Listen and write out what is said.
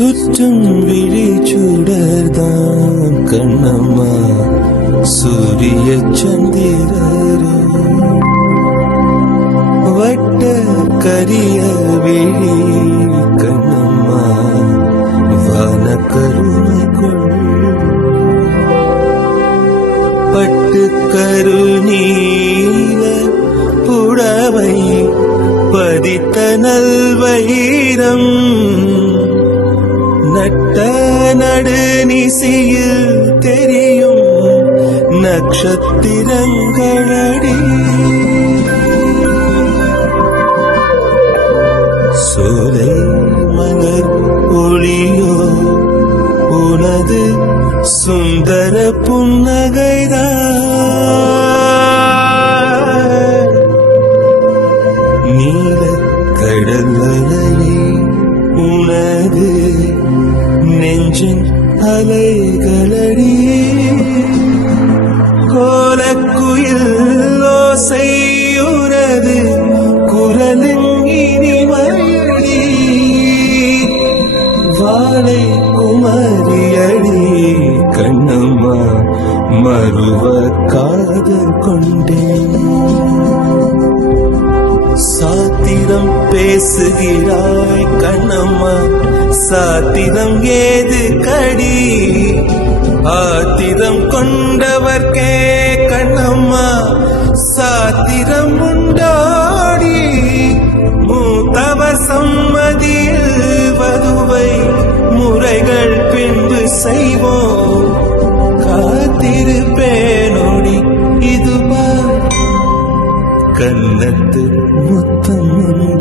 சுற்றும் விழி சுடர்தான் கண்ணம்மா. சூரிய சந்திரரே. வட்ட கரிய விழி கண்ணம்மா. வன கருணை கொள் பட்டு கருநீல புடவை பதித்த நல்வயிரம் நட்ட நடுநிசையில் தெரியும் நட்சத்திரங்களடி. சோலை மலர் ஒளியோ உனது சுந்தர நெஞ்சின் அலைகளடி. கோலக்குயில் ஓசையுறது குரலின் இனிமடி வாழை குமரியடி. கண்ணம்மா மறுவ காதல் கொண்டேன் சாத்திரம் பேசுகிறாய் கண்ணம்மா சாத்திரம் ஏது கடி? ஆத்திரம் கொண்டவர்க்கே கண்ணம்மா சாத்திரம் உண்டாடி. மூத்தவ சம்மதியில் வதுவை முறைகள் பின்பு செய்வோம். காத்திருப்பேனோடி இதுவா கண்ணத்து கன்னத்து